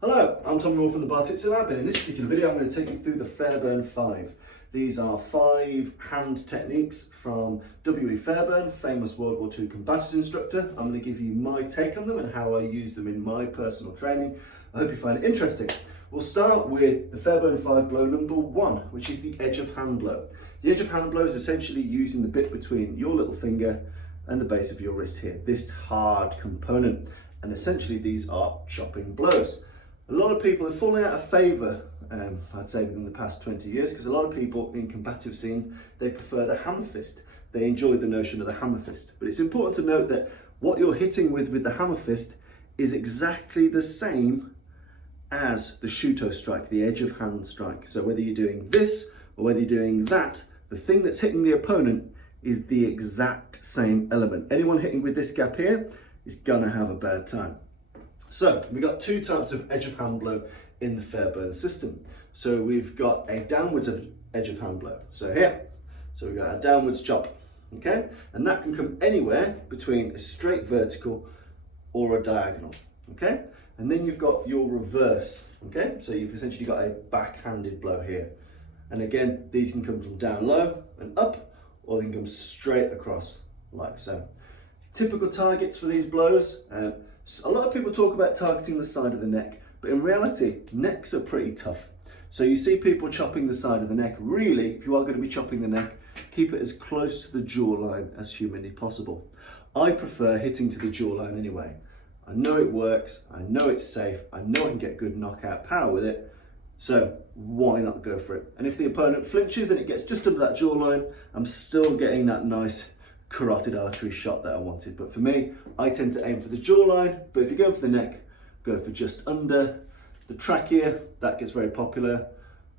Hello, I'm Tom Moore from the Bartitsu lab, and in this particular video I'm going to take you through the Fairbairn 5. These are 5 hand techniques from W.E. Fairbairn, famous World War II combatant instructor. I'm going to give you my take on them and how I use them in my personal training. I hope you find it interesting. We'll start with the Fairbairn 5 blow number 1, which is the edge of hand blow. The edge of hand blow is essentially using the bit between your little finger and the base of your wrist here, this hard component. And essentially these are chopping blows. A lot of people have fallen out of favour, I'd say within the past 20 years, because a lot of people in combative scenes, they prefer the hammer fist. They enjoy the notion of the hammer fist. But it's important to note that what you're hitting with the hammer fist is exactly the same as the shuto strike, the edge of hand strike. So whether you're doing this or whether you're doing that, the thing that's hitting the opponent is the exact same element. Anyone hitting with this gap here is gonna have a bad time. So we've got 2 types of edge of hand blow in the Fairbairn system. So we've got a downwards edge of hand blow. So here, so we've got a downwards chop, okay? And that can come anywhere between a straight vertical or a diagonal, okay? And then you've got your reverse, okay? So you've essentially got a backhanded blow here. And again, these can come from down low and up, or they can come straight across, like so. Typical targets for these blows, a lot of people talk about targeting the side of the neck, but in reality, necks are pretty tough. So you see people chopping the side of the neck. Really, if you are going to be chopping the neck, keep it as close to the jawline as humanly possible. I prefer hitting to the jawline anyway. I know it works, I know it's safe, I know I can get good knockout power with it, so why not go for it? And if the opponent flinches and it gets just under that jawline, I'm still getting that nice carotid artery shot that I wanted. But for me, I tend to aim for the jawline, but if you're going for the neck, go for just under the trachea. That gets very popular.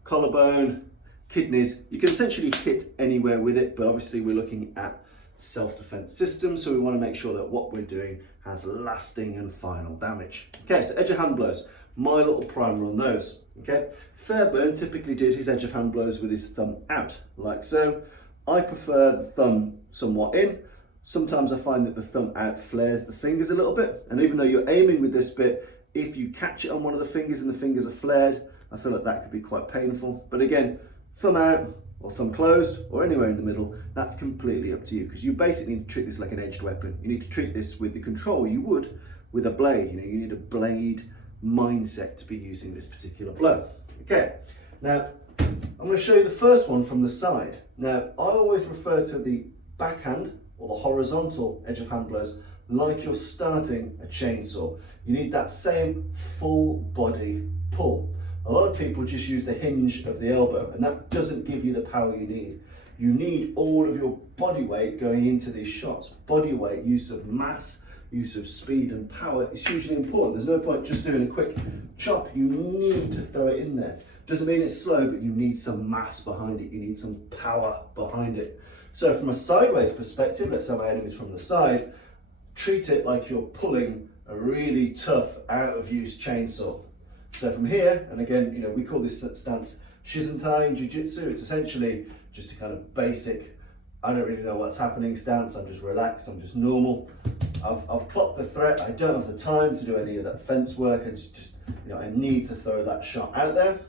Collarbone, kidneys, you can essentially hit anywhere with it, but obviously we're looking at self-defense systems, so we want to make sure that what we're doing has lasting and final damage. Okay, so edge of hand blows, my little primer on those. Okay, Fairbairn typically did his edge of hand blows with his thumb out, like so. I prefer the thumb somewhat in. Sometimes I find that the thumb out flares the fingers a little bit, and even though you're aiming with this bit, if you catch it on one of the fingers and the fingers are flared, I feel like that could be quite painful. But again, thumb out or thumb closed or anywhere in the middle, that's completely up to you, because you basically need to treat this like an edged weapon. You need to treat this with the control you would with a blade. You know, you need a blade mindset to be using this particular blow. Okay, now I'm going to show you the first one from the side. Now, I always refer to the backhand or the horizontal edge of hand blows like you're starting a chainsaw. You need that same full body pull. A lot of people just use the hinge of the elbow, and that doesn't give you the power you need. You need all of your body weight going into these shots. Body weight, use of mass, use of speed and power is hugely important. There's no point just doing a quick chop. You need to throw it in there. Doesn't mean it's slow, but you need some mass behind it. You need some power behind it. So from a sideways perspective, let's say my enemy's from the side, treat it like you're pulling a really tough, out of use chainsaw. So from here, and again, you know, we call this stance Shizentai in Jiu-Jitsu. It's essentially just a kind of basic, I don't really know what's happening stance. I'm just relaxed, I'm just normal. I've clocked the threat. I don't have the time to do any of that fence work. I just you know, I need to throw that shot out there.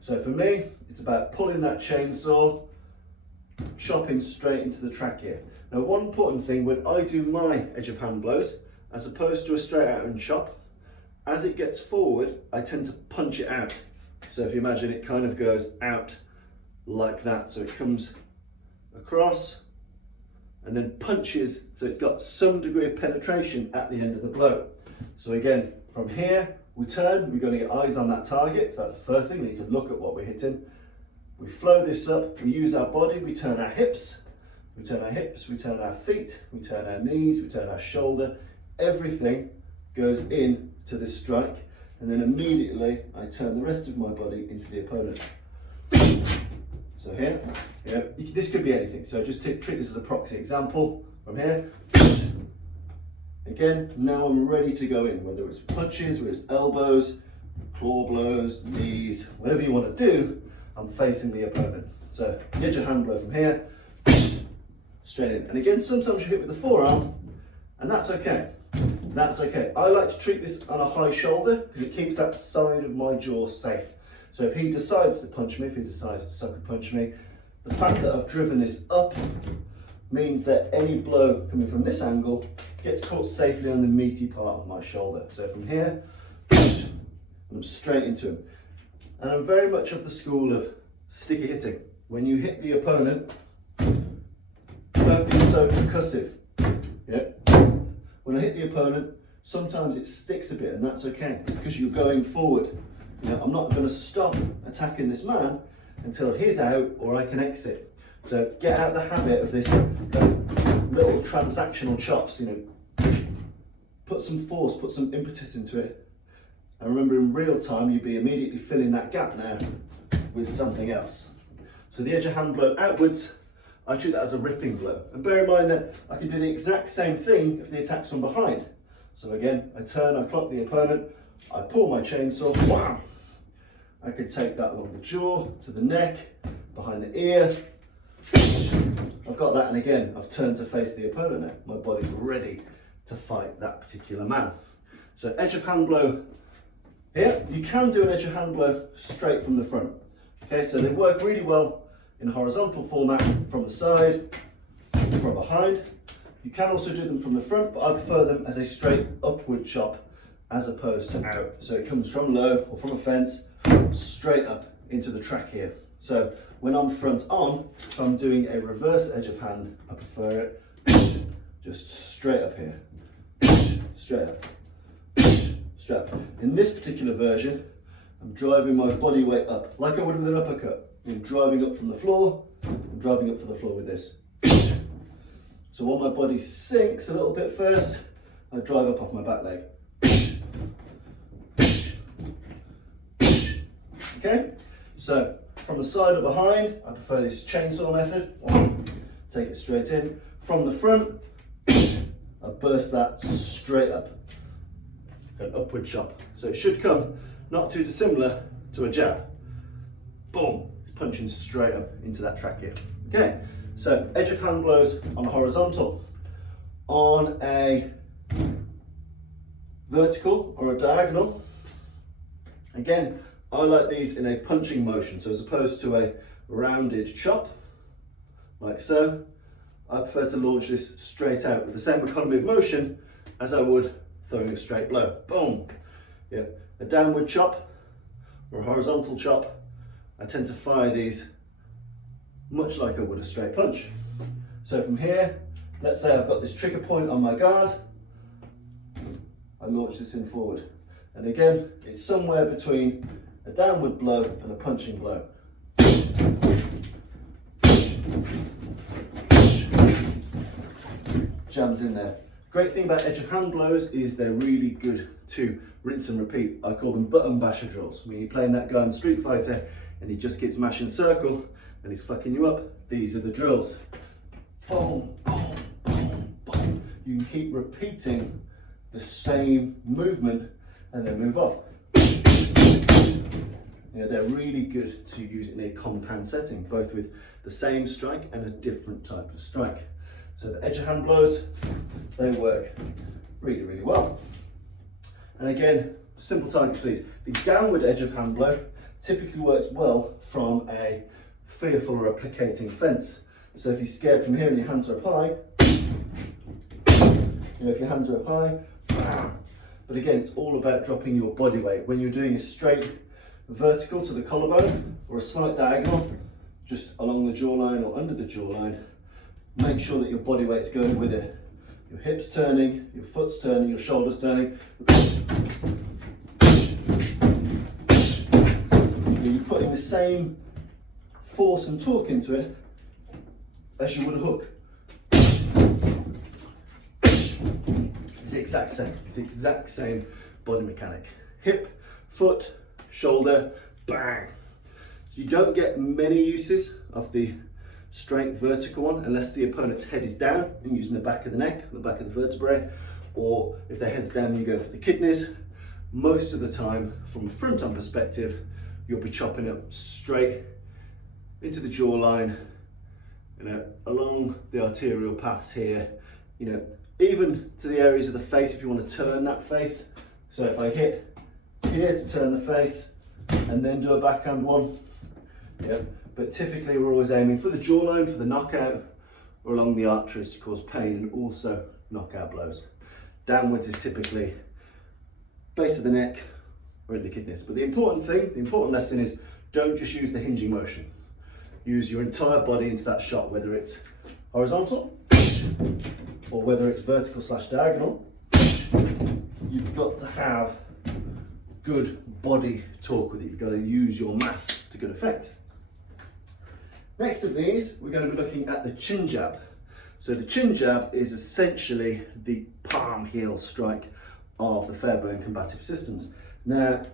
So for me, it's about pulling that chainsaw, chopping straight into the trachea. Now, one important thing, when I do my edge of hand blows, as opposed to a straight out and chop, as it gets forward, I tend to punch it out. So if you imagine, it kind of goes out like that. So it comes across and then punches. So it's got some degree of penetration at the end of the blow. So again, from here, we turn, we've got to get eyes on that target. So that's the first thing, we need to look at what we're hitting. We flow this up, we use our body, we turn our hips, we turn our feet, we turn our knees, we turn our shoulder. Everything goes in to this strike, and then immediately I turn the rest of my body into the opponent. So here, you know, this could be anything. So just treat this as a proxy example. From here, again, now I'm ready to go in, whether it's punches, whether it's elbows, claw blows, knees, whatever you want to do, I'm facing the opponent. So get your hand blow from here, straight in. And again, sometimes you hit with the forearm, and that's okay. That's okay. I like to treat this on a high shoulder because it keeps that side of my jaw safe. So if he decides to punch me, if he decides to sucker punch me, the fact that I've driven this up means that any blow coming from this angle gets caught safely on the meaty part of my shoulder. So from here, I'm straight into him. And I'm very much of the school of sticky hitting. When you hit the opponent, don't be so percussive. Yeah. When I hit the opponent, sometimes it sticks a bit, and that's okay because you're going forward. You know, I'm not going to stop attacking this man until he's out or I can exit. So get out the habit of this kind of little transactional chops. You know, put some force, put some impetus into it. And remember, in real time, you'd be immediately filling that gap now with something else. So the edge of hand blow outwards, I treat that as a ripping blow. And bear in mind that I can do the exact same thing if the attack's from behind. So again, I turn, I clock the opponent, I pull my chainsaw, wham! I could take that along the jaw, to the neck, behind the ear. I've got that, and again, I've turned to face the opponent now. My body's ready to fight that particular man. So edge of hand blow here. You can do an edge of hand blow straight from the front. Okay, so they work really well in a horizontal format from the side, from behind. You can also do them from the front, but I prefer them as a straight upward chop as opposed to out. So it comes from low or from a fence straight up into the trachea. So when I'm front on, if I'm doing a reverse edge of hand, I prefer it just straight up here, straight up, straight up. In this particular version, I'm driving my body weight up like I would with an uppercut. I'm driving up from the floor, I'm driving up for the floor with this. So while my body sinks a little bit first, I drive up off my back leg. Okay, so from the side or behind, I prefer this chainsaw method. Take it straight in. From the front, I burst that straight up. An upward chop. So it should come not too dissimilar to a jab. Boom, it's punching straight up into that trachea. Okay, so edge of hand blows on a horizontal. On a vertical or a diagonal, again, I like these in a punching motion. So as opposed to a rounded chop, like so, I prefer to launch this straight out with the same economy of motion as I would throwing a straight blow. Boom. Yeah. A downward chop or a horizontal chop, I tend to fire these much like I would a straight punch. So from here, let's say I've got this trigger point on my guard, I launch this in forward. And again, it's somewhere between a downward blow and a punching blow. Jams in there. Great thing about edge of hand blows is they're really good to rinse and repeat. I call them button basher drills. When you're playing that guy in Street Fighter and he just keeps mashing circle and he's fucking you up, these are the drills. Boom, boom, boom, boom. You can keep repeating the same movement and then move off. You know, they're really good to use in a compound setting, both with the same strike and a different type of strike. So the edge of hand blows, they work really, really well. And again, simple target for these. The downward edge of hand blow typically works well from a fearful or a placating fence. So if you're scared from here and your hands are up high, you know, if your hands are up high, but again, it's all about dropping your body weight. When you're doing a straight vertical to the collarbone or a slight diagonal, just along the jawline or under the jawline, make sure that your body weight's going with it. Your hips turning, your foot's turning, your shoulders turning. You're putting the same force and torque into it as you would a hook. It's the exact same. It's the exact same body mechanic. Hip, foot, shoulder, bang. So you don't get many uses of the straight vertical one unless the opponent's head is down and using the back of the neck, the back of the vertebrae, or if their head's down, you go for the kidneys. Most of the time, from a front-on perspective, you'll be chopping up straight into the jawline, you know, along the arterial paths here, you know, even to the areas of the face if you want to turn that face. So if I hit here to turn the face and then do a backhand one, yeah. But typically we're always aiming for the jawline, for the knockout, or along the arteries to cause pain and also knockout blows. Downwards is typically base of the neck or in the kidneys. But the important thing, the important lesson is don't just use the hinging motion. Use your entire body into that shot, whether it's horizontal or whether it's vertical / diagonal. You've got to have good body torque with it. You've got to use your mass to good effect. Next of these, we're going to be looking at the chin jab. So the chin jab is essentially the palm heel strike of the Fairbairn combative systems. Now,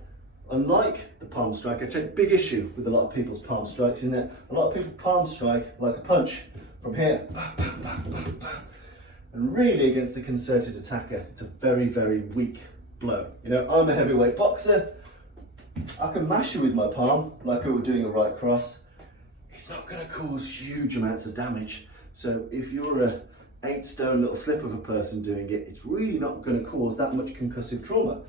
unlike the palm strike, I take big issue with a lot of people's palm strikes in that a lot of people palm strike like a punch from here, and really against a concerted attacker, it's a very, very weak blow. You know, I'm a heavyweight boxer. I can mash you with my palm like I were doing a right cross. It's not going to cause huge amounts of damage. So if you're a 8-stone little slip of a person doing it, it's really not going to cause that much concussive trauma.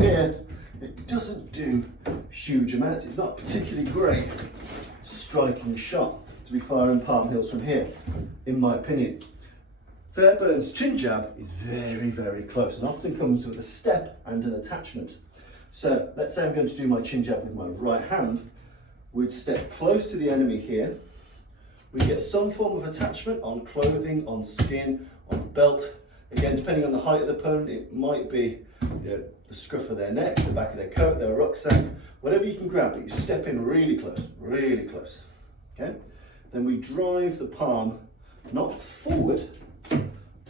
Here, it doesn't do huge amounts. It's not a particularly great striking shot to be firing palm heels from here, in my opinion. Fairburn's chin jab is very, very close and often comes with a step and an attachment. So let's say I'm going to do my chin jab with my right hand. We'd step close to the enemy here. We get some form of attachment on clothing, on skin, on belt. Again, depending on the height of the opponent, it might be, you know, the scruff of their neck, the back of their coat, their rucksack, whatever you can grab, but you step in really close, okay? Then we drive the palm, not forward,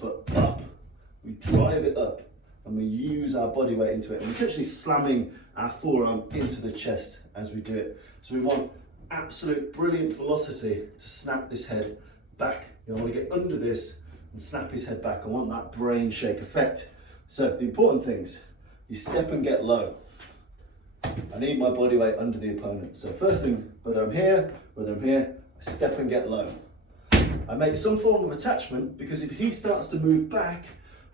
but up. We drive it up and we use our body weight into it. And we're essentially slamming our forearm into the chest as we do it. So we want absolute brilliant velocity to snap this head back. You know, I want to get under this and snap his head back. I want that brain shake effect. So the important things, you step and get low. I need my body weight under the opponent. So first thing, whether I'm here, I step and get low. I make some form of attachment because if he starts to move back,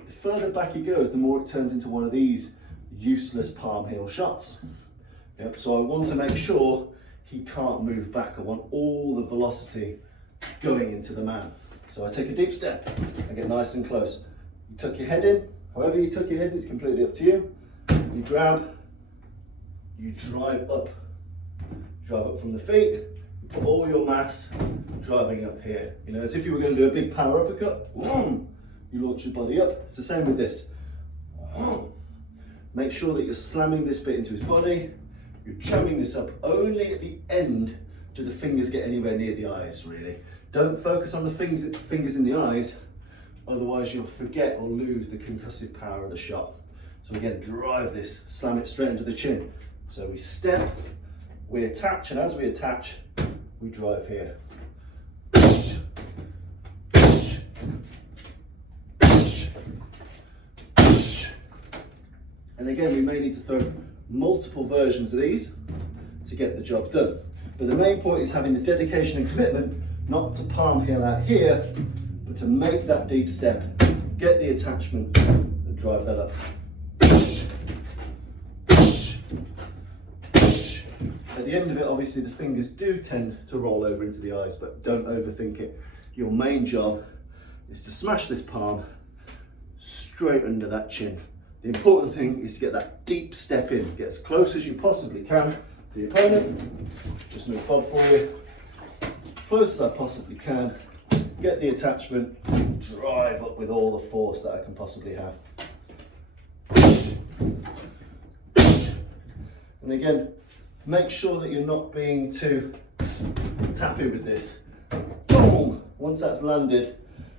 the further back he goes, the more it turns into one of these useless palm heel shots. Yep, so I want to make sure he can't move back. I want all the velocity going into the man. So I take a deep step, I get nice and close. You tuck your head in, however you tuck your head, it's completely up to you. You grab, you drive up from the feet, you put all your mass driving up here. You know, as if you were going to do a big power uppercut, you launch your body up. It's the same with this. Make sure that you're slamming this bit into his body. You're chumming this up only at the end do the fingers get anywhere near the eyes, really. Don't focus on the fingers in the eyes, otherwise you'll forget or lose the concussive power of the shot. So again, drive this, slam it straight into the chin. So we step, we attach, and as we attach, we drive here. And again, we may need to throw multiple versions of these to get the job done. But the main point is having the dedication and commitment not to palm heel out here, but to make that deep step, get the attachment and drive that up. At the end of it, obviously the fingers do tend to roll over into the eyes, but don't overthink it. Your main job is to smash this palm straight under that chin. The important thing is to get that deep step in, get as close as you possibly can to the opponent. Just move pod for you, close as I possibly can, get the attachment, drive up with all the force that I can possibly have. And again, make sure that you're not being too tappy with this. Boom! Once that's landed,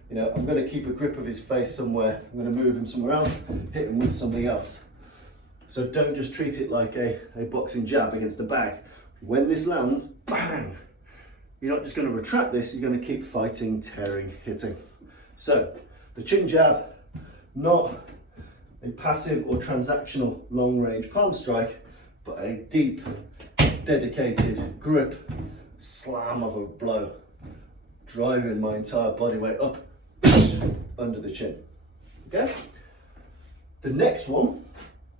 you know, I'm going to keep a grip of his face somewhere. I'm going to move him somewhere else, hit him with something else. So don't just treat it like a boxing jab against a bag. When this lands, bang! You're not just going to retract this, you're going to keep fighting, tearing, hitting. So the chin jab, not a passive or transactional long range palm strike, but a deep, dedicated grip, slam of a blow, driving my entire body weight up under the chin. Okay? The next one,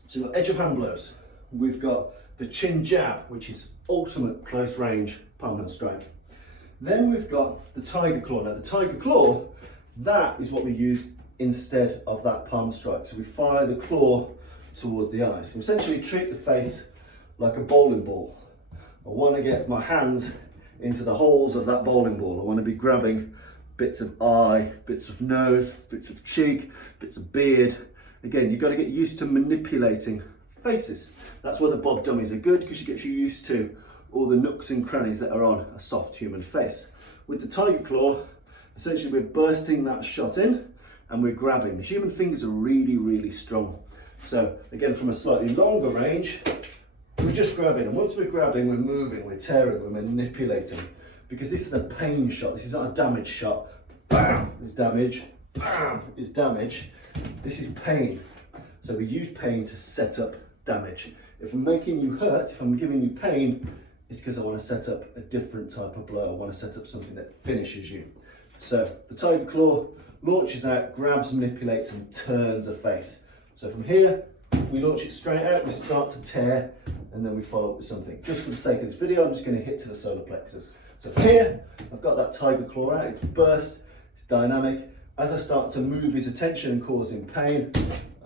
so we've got edge of hand blows. We've got the chin jab, which is ultimate close range palm hand strike. Then we've got the tiger claw. Now the tiger claw, that is what we use instead of that palm strike. So we fire the claw towards the eyes. So essentially treat the face like a bowling ball. I want to get my hands into the holes of that bowling ball. I want to be grabbing bits of eye, bits of nose, bits of cheek, bits of beard. Again, you've got to get used to manipulating faces. That's where the bob dummies are good, because it gets you used to all the nooks and crannies that are on a soft human face. With the tiger claw, essentially we're bursting that shot in and we're grabbing. The human fingers are really, really strong. So again, from a slightly longer range, we're just grabbing. And once we're grabbing, we're moving, we're tearing, we're manipulating. Because this is a pain shot. This is not a damage shot. Bam is damage. Bam is damage. This is pain. So we use pain to set up damage. If I'm making you hurt, if I'm giving you pain, it's because I want to set up a different type of blow. I want to set up something that finishes you. So the tiger claw launches out, grabs, manipulates, and turns a face. So from here, we launch it straight out, we start to tear, and then we follow up with something. Just for the sake of this video, I'm just going to hit to the solar plexus. So from here, I've got that tiger claw out, it's burst, it's dynamic. As I start to move his attention and cause him pain,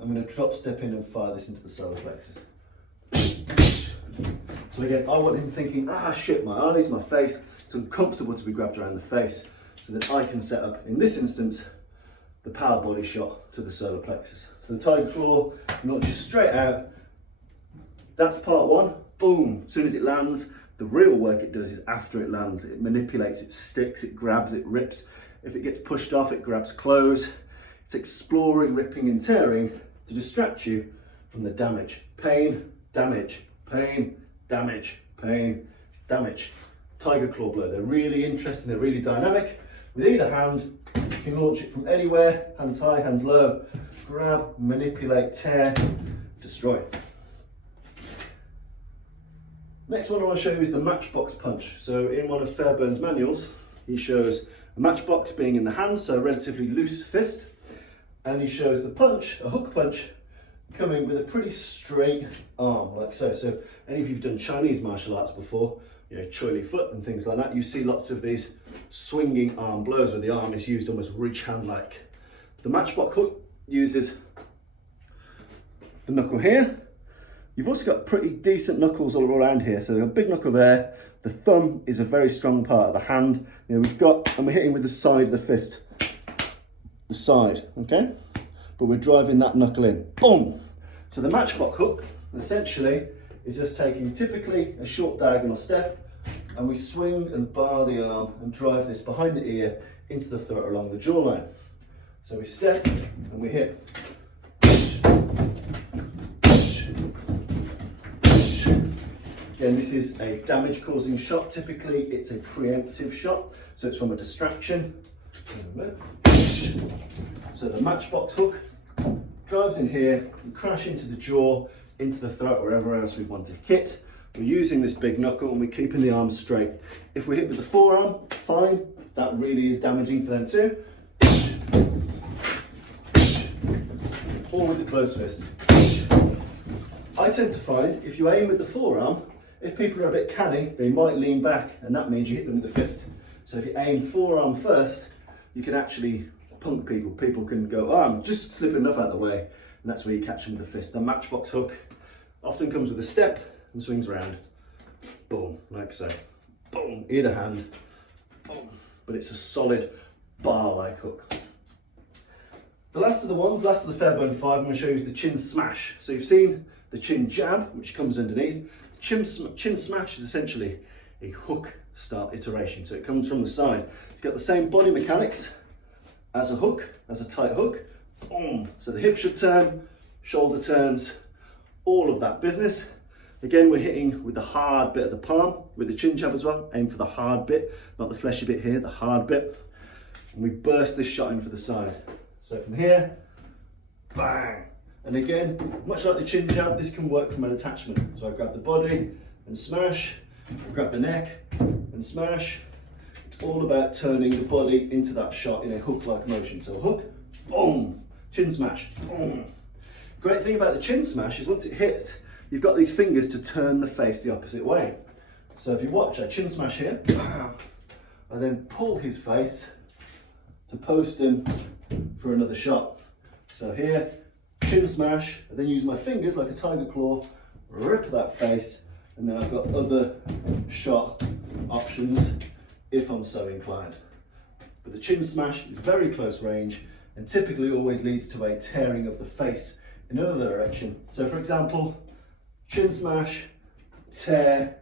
I'm going to drop step in and fire this into the solar plexus. So again, I want him thinking, ah shit, my eyes, my face, it's uncomfortable to be grabbed around the face, so that I can set up, in this instance, the power body shot to the solar plexus. So the tiger claw launches straight out. That's part one, boom. As soon as it lands, the real work it does is after it lands. It manipulates, it sticks, it grabs, it rips. If it gets pushed off, it grabs clothes. It's exploring, ripping and tearing to distract you from the damage. Pain, damage, pain, damage, pain, damage. Tiger claw blow, they're really interesting, they're really dynamic. With either hand, you can launch it from anywhere, hands high, hands low, grab, manipulate, tear, destroy. Next one I want to show you is the matchbox punch. So in one of Fairburn's manuals, he shows a matchbox being in the hand, so a relatively loose fist, and he shows the punch, a hook punch, coming with a pretty straight arm, like so. So any of you who've done Chinese martial arts before, you know, Choi Li foot and things like that, you see lots of these swinging arm blows where the arm is used almost ridge hand-like. The matchbox hook uses the knuckle here. You've also got pretty decent knuckles all around here. So a big knuckle there. The thumb is a very strong part of the hand. You know, we've got, and we're hitting with the side of the fist, the side, okay? But we're driving that knuckle in, boom. So the matchbox hook essentially is just taking typically a short diagonal step, and we swing and bar the arm and drive this behind the ear into the throat along the jawline. So we step and we hit. Again, this is a damage causing shot. Typically it's a preemptive shot, so it's from a distraction. So the matchbox hook drives in here, we crash into the jaw, into the throat, wherever else we want to hit. We're using this big knuckle and we're keeping the arm straight. If we hit with the forearm, fine, that really is damaging for them too. Or with the closed fist. I tend to find if you aim with the forearm, if people are a bit canny, they might lean back, and that means you hit them with the fist. So if you aim forearm first, you can actually punk people. People can go, oh, I'm just slipping enough out of the way, and that's where you catch them with the fist. The matchbox hook often comes with a step and swings around. Boom, like so. Boom, either hand. Boom. But it's a solid bar-like hook. The last of the ones, last of the Fairbairn 5, I'm going to show you is the chin smash. So you've seen the chin jab, which comes underneath. Chin smash is essentially a hook style iteration. So it comes from the side. It's got the same body mechanics as a hook, as a tight hook. Boom. So the hip should turn, shoulder turns, all of that business. Again, we're hitting with the hard bit of the palm, with the chin jab as well. Aim for the hard bit, not the fleshy bit here, the hard bit. And we burst this shot in for the side. So from here, bang. And again, much like the chin jab, this can work from an attachment. So I grab the body and smash, I grab the neck and smash. It's all about turning the body into that shot in a hook-like motion. So hook, boom, chin smash, boom. Great thing about the chin smash is once it hits, you've got these fingers to turn the face the opposite way. So if you watch, I chin smash here, I then pull his face to post him for another shot. So here, chin smash, I then use my fingers like a tiger claw, rip that face, and then I've got other shot options if I'm so inclined. But the chin smash is very close range and typically always leads to a tearing of the face in another direction. So for example, chin smash, tear,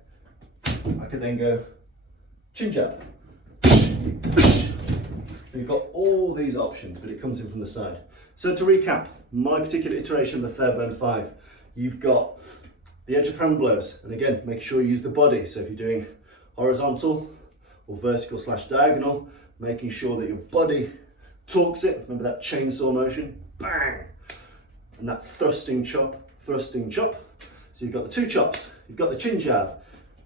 I could then go chin jab. You've got all these options, but it comes in from the side. So to recap, my particular iteration of the Fairbairn 5, you've got the edge of hand blows, and again, make sure you use the body. So if you're doing horizontal or vertical / diagonal, making sure that your body torques it. Remember that chainsaw motion, bang, and that thrusting chop. So you've got the two chops, you've got the chin jab,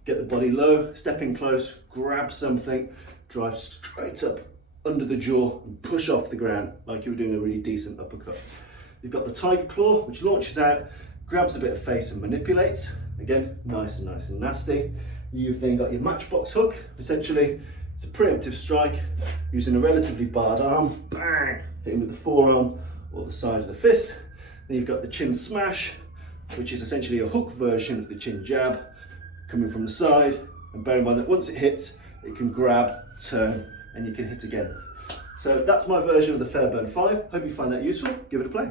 get the body low, step in close, grab something, drive straight up under the jaw and push off the ground like you were doing a really decent uppercut. You've got the tiger claw, which launches out, grabs a bit of face and manipulates. Again, nice and nasty. You've then got your matchbox hook. Essentially, it's a preemptive strike using a relatively barred arm. Bang! Hitting with the forearm or the side of the fist. Then you've got the chin smash, which is essentially a hook version of the chin jab, coming from the side. And bear in mind that once it hits, it can grab, turn, and you can hit again. So that's my version of the Fairbairn 5. Hope you find that useful. Give it a play.